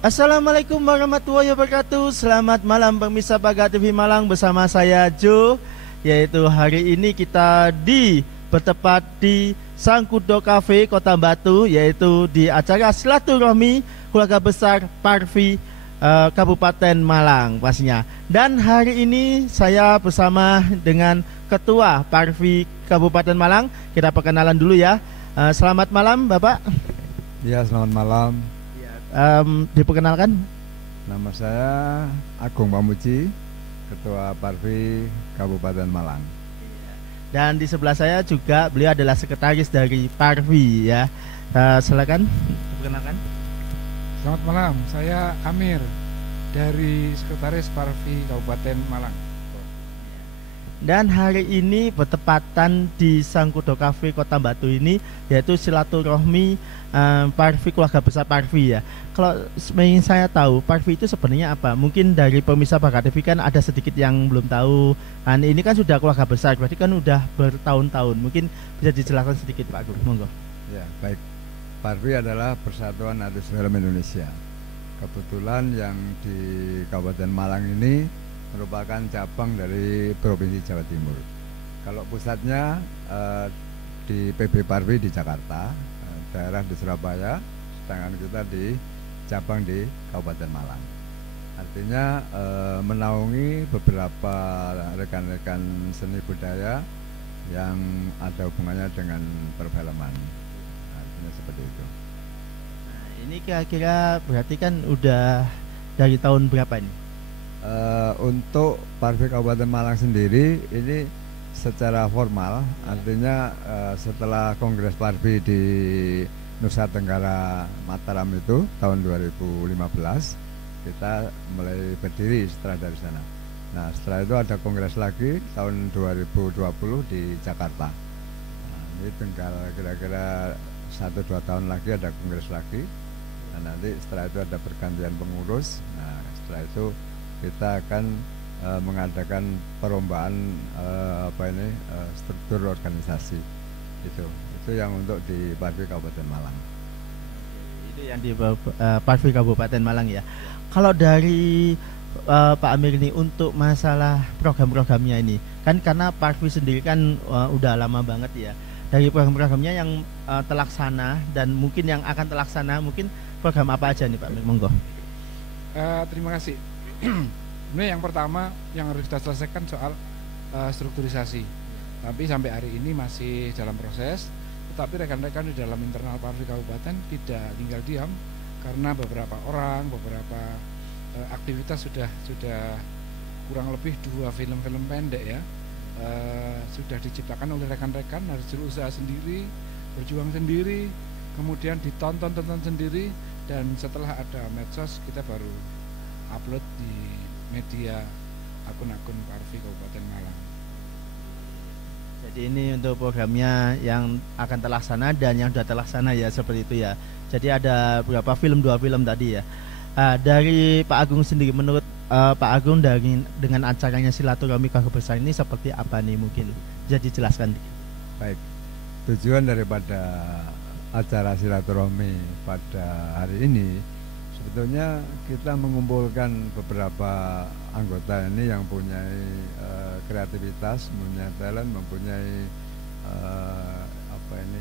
Assalamualaikum warahmatullahi wabarakatuh. Selamat malam pemirsa Paga TV Malang, bersama saya Jo. Yaitu hari ini kita bertepat di Sangkudo Cafe Kota Batu, yaitu di acara silaturahmi keluarga besar Parvi Kabupaten Malang pastinya. Dan hari ini saya bersama dengan Ketua Parvi Kabupaten Malang. Kita perkenalan dulu ya. Selamat malam Bapak. Ya, selamat malam. Diperkenalkan. Nama saya Agung Pamuji, Ketua Parvi Kabupaten Malang. Dan di sebelah saya juga beliau adalah sekretaris dari Parvi ya. Silakan diperkenalkan. Selamat malam, saya Amir dari Sekretaris Parvi Kabupaten Malang. Dan hari ini bertepatan di Sangkudo Cafe Kota Batu ini, yaitu silaturahmi Parvi keluarga besar Parvi ya. Kalau ingin saya tahu Parvi itu sebenarnya apa? Mungkin dari pemirsa Paga TV kan ada sedikit yang belum tahu. Dan ini kan sudah keluarga besar, berarti kan udah bertahun-tahun. Mungkin bisa dijelaskan sedikit Pak Agung, monggo. Ya, baik. Parvi adalah Persatuan Artis Film Indonesia. Kebetulan yang di Kabupaten Malang ini merupakan cabang dari Provinsi Jawa Timur. Kalau pusatnya di PB Parvi di Jakarta, daerah di Surabaya, sedangkan kita di cabang di Kabupaten Malang. Artinya menaungi beberapa rekan-rekan seni budaya yang ada hubungannya dengan perfilman. Artinya seperti itu. Nah, ini kira-kira berarti kan udah dari tahun berapa ini? Untuk Parvi Kabupaten Malang sendiri ini secara formal, artinya setelah Kongres Parvi di Nusa Tenggara Mataram itu tahun 2015 kita mulai berdiri setelah dari sana. Nah, setelah itu ada kongres lagi tahun 2020 di Jakarta. Nah, ini tinggal kira-kira 1-2 tahun lagi ada kongres lagi. Nah, nanti setelah itu ada pergantian pengurus. Nah, setelah itu kita akan mengadakan perlombaan struktur organisasi. Itu yang untuk di Parvi Kabupaten Malang. Itu yang di Parvi Kabupaten Malang ya. Kalau dari Pak Amir ini untuk masalah program-programnya ini, kan karena Parvi sendiri kan udah lama banget ya. Dari program-programnya yang terlaksana dan mungkin yang akan terlaksana, mungkin program apa aja nih Pak Amir, monggo. Terima kasih. Ini yang pertama yang harus kita selesaikan soal strukturisasi. Tapi sampai hari ini masih dalam proses. Tetapi rekan-rekan di dalam internal Parvi Kabupaten tidak tinggal diam, karena beberapa orang, beberapa aktivitas sudah kurang lebih 2 film-film pendek ya sudah diciptakan oleh rekan-rekan, harus berusaha sendiri, berjuang sendiri, kemudian ditonton sendiri, dan setelah ada medsos kita baru upload di media akun-akun Parvi Kabupaten Malang. Jadi ini untuk programnya yang akan terlaksana dan yang sudah terlaksana ya, seperti itu ya. Jadi ada berapa film, 2 film tadi ya. Dari Pak Agung sendiri, menurut Pak Agung dengan acaranya silaturahmi keluarga besar ini seperti apa nih, mungkin bisa dijelaskan? Baik, tujuan daripada acara silaturahmi pada hari ini sebetulnya kita mengumpulkan beberapa anggota ini yang punya kreativitas, mempunyai talent, mempunyai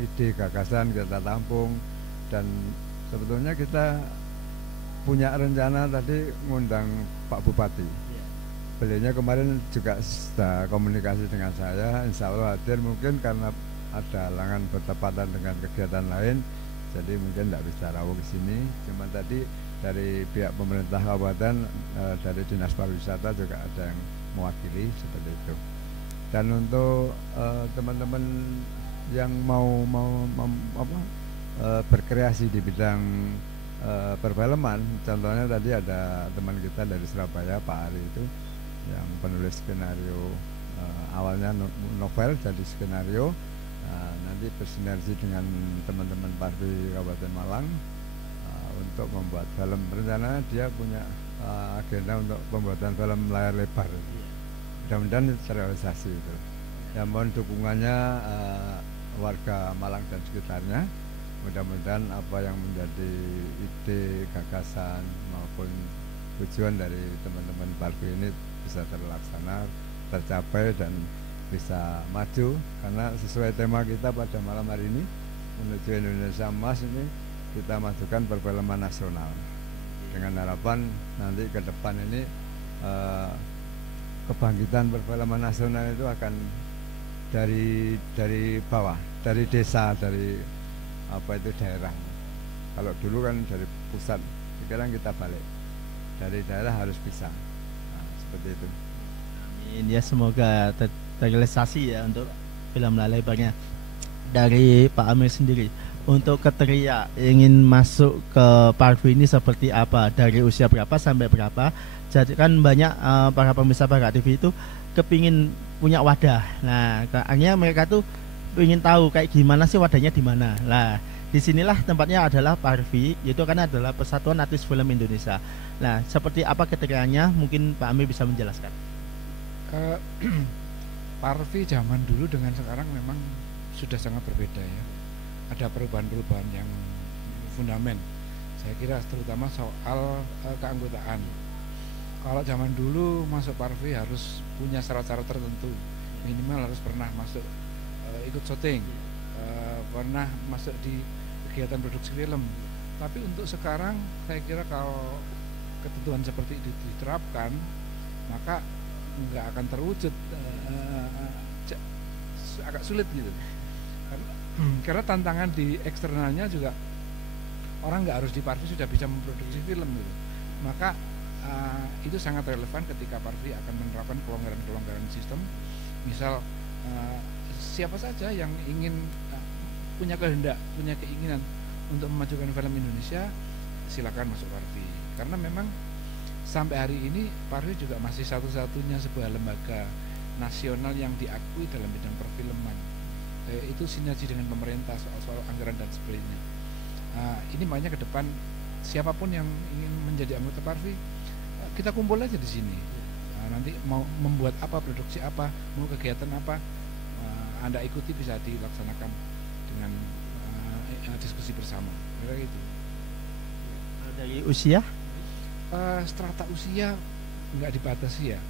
ide, gagasan kita tampung. Dan sebetulnya kita punya rencana tadi ngundang Pak Bupati. Beliaunya kemarin juga sudah komunikasi dengan saya, insya Allah hadir, mungkin karena ada halangan bertepatan dengan kegiatan lain, jadi mungkin tidak bisa rawuh ke sini. Cuma tadi dari pihak pemerintah kabupaten, dari Dinas Pariwisata juga ada yang mewakili seperti itu. Dan untuk teman-teman yang mau berkreasi di bidang perfilman, contohnya tadi ada teman kita dari Surabaya, Pak Ari itu, yang penulis skenario, awalnya novel jadi skenario. Nanti bersinergi dengan teman-teman Parvi Kabupaten Malang untuk membuat film. Rencananya dia punya agenda untuk pembuatan film layar lebar. Mudah-mudahan terrealisasi itu. Ya, mohon dukungannya warga Malang dan sekitarnya mudah-mudahan apa yang menjadi ide, gagasan maupun tujuan dari teman-teman Parvi ini bisa terlaksana, tercapai dan bisa maju, karena sesuai tema kita pada malam hari ini, menuju Indonesia Emas ini kita majukan perfilman nasional dengan harapan nanti ke depan ini kebangkitan perfilman nasional itu akan dari bawah, dari desa, dari apa itu daerah. Kalau dulu kan dari pusat, sekarang kita balik, dari daerah harus bisa. Nah, seperti itu. Amin ya, semoga terrealisasi ya untuk film Lalebarnya. Dari Pak Amir sendiri, untuk kriteria ingin masuk ke Parvi ini seperti apa, dari usia berapa sampai berapa? Jadi kan banyak para pemirsa Bagat TV itu kepingin punya wadah. Nah, akhirnya mereka tuh ingin tahu kayak gimana sih wadahnya di mana. Nah, disinilah tempatnya adalah Parvi, yaitu kan adalah Persatuan Artis Film Indonesia. Nah, seperti apa kriterianya? Mungkin Pak Amir bisa menjelaskan. Parvi zaman dulu dengan sekarang memang sudah sangat berbeda ya. Ada perubahan-perubahan yang fundament. Saya kira terutama soal keanggotaan. Kalau zaman dulu masuk Parvi harus punya syarat-syarat tertentu. Minimal harus pernah masuk ikut syuting, pernah masuk di kegiatan produksi film. Tapi untuk sekarang saya kira kalau ketentuan seperti itu diterapkan, maka nggak akan terwujud, agak sulit gitu. Karena tantangan di eksternalnya juga orang nggak harus di Parvi sudah bisa memproduksi film gitu. Maka itu sangat relevan ketika Parvi akan menerapkan kelonggaran-kelonggaran sistem. Misal siapa saja yang ingin punya kehendak, punya keinginan untuk memajukan film Indonesia, silakan masuk Parvi. Karena memang sampai hari ini Parvi juga masih satu-satunya sebuah lembaga nasional yang diakui dalam bidang perfilman. Itu sinergi dengan pemerintah soal anggaran dan sebagainya. Ini makanya ke depan siapapun yang ingin menjadi anggota Parvi, kita kumpul aja di sini. Nanti mau membuat apa, produksi apa, mau kegiatan apa, Anda ikuti, bisa dilaksanakan dengan diskusi bersama. Kira gitu. Dari usia? Strata usia nggak dibatasi ya,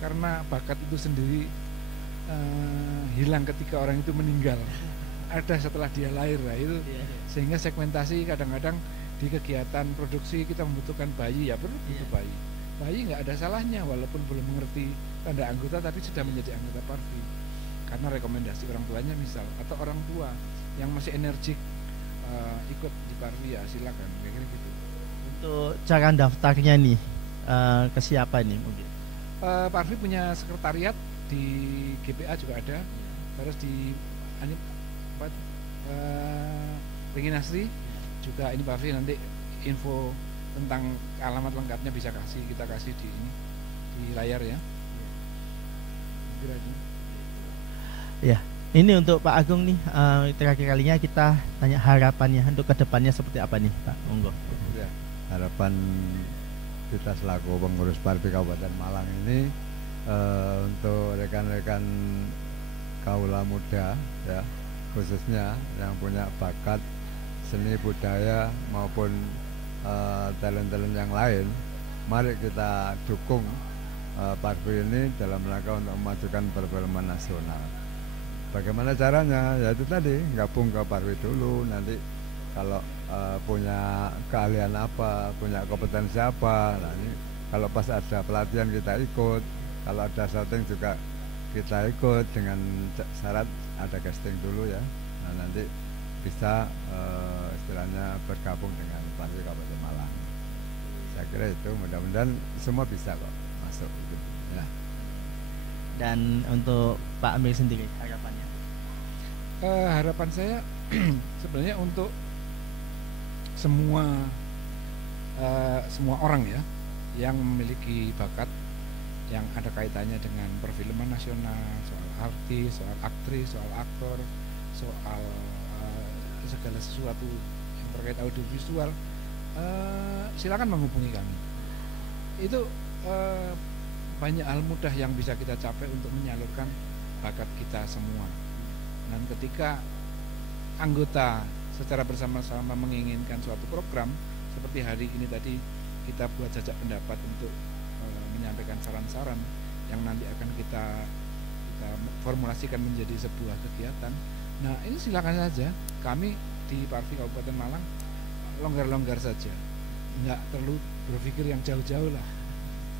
karena bakat itu sendiri hilang ketika orang itu meninggal, ada setelah dia lahir lah itu. Sehingga segmentasi kadang-kadang di kegiatan produksi kita membutuhkan bayi, ya perlu butuh bayi. Bayi nggak ada salahnya walaupun belum mengerti tanda anggota tapi sudah menjadi anggota Parvi karena rekomendasi orang tuanya misal, atau orang tua yang masih energik ikut di Parvi, ya silakan, kayak gitu. Untuk cara daftarnya nih ke siapa nih mungkin? Parvi punya sekretariat di GPA juga ada, terus di Ringin Asri juga ini Parvi, nanti info tentang alamat lengkapnya bisa kita kasih di layar ya. Ya, ini untuk Pak Agung nih, terakhir kalinya kita tanya harapannya untuk kedepannya seperti apa nih Pak? Monggo. Ya, harapan kita selaku pengurus Parvi Kabupaten Malang ini untuk rekan-rekan kaula muda ya, khususnya yang punya bakat seni budaya maupun talent-talent yang lain, mari kita dukung Parvi ini dalam rangka untuk memajukan perfilman nasional. Bagaimana caranya? Ya itu tadi, gabung ke Parvi dulu, nanti kalau punya keahlian apa, punya kompetensi apa, nah ini kalau pas ada pelatihan kita ikut, kalau ada syuting juga kita ikut dengan syarat ada casting dulu ya. Nah nanti bisa istilahnya bergabung dengan Parvi Kabupaten Malang. Saya kira itu, mudah-mudahan semua bisa kok masuk itu. Ya. Dan untuk Pak Amir sendiri harapannya? Harapan saya sebenarnya untuk semua orang ya yang memiliki bakat yang ada kaitannya dengan perfilman nasional, soal artis, soal aktris, soal aktor, soal segala sesuatu yang terkait audiovisual, silakan menghubungi kami. Itu banyak hal mudah yang bisa kita capai untuk menyalurkan bakat kita semua. Dan ketika anggota secara bersama-sama menginginkan suatu program seperti hari ini tadi kita buat jajak pendapat untuk menyampaikan saran-saran yang nanti akan kita formulasikan menjadi sebuah kegiatan. Nah, ini silakan saja. Kami di Parvi Kabupaten Malang longgar-longgar saja, nggak perlu berpikir yang jauh-jauh lah.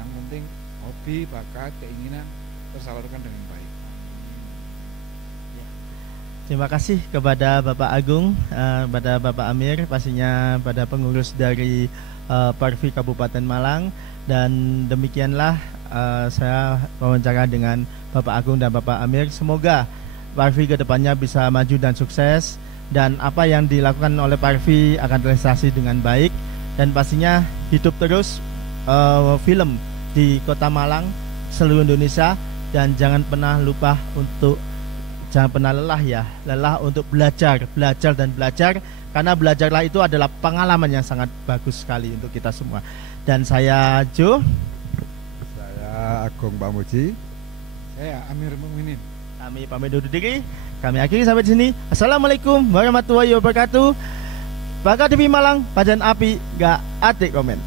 Yang penting hobi, bakat, keinginan tersalurkan dengan baik. Terima kasih kepada Bapak Agung, pada Bapak Amir, pastinya pada pengurus dari Parvi Kabupaten Malang. Dan demikianlah saya wawancara dengan Bapak Agung dan Bapak Amir. Semoga Parvi kedepannya bisa maju dan sukses, dan apa yang dilakukan oleh Parvi akan terrealisasi dengan baik, dan pastinya hidup terus film di Kota Malang, seluruh Indonesia, dan jangan pernah lupa untuk jangan pernah lelah untuk belajar dan belajar, karena belajarlah itu adalah pengalaman yang sangat bagus sekali untuk kita semua. Dan saya Jo, saya Agung Pamuji, saya Amir Mukminin. Kami pamit undur diri. Kami akhiri sampai di sini. Assalamualaikum warahmatullahi wabarakatuh. Bakat TV Malang, Pajan Api, gak atik komen.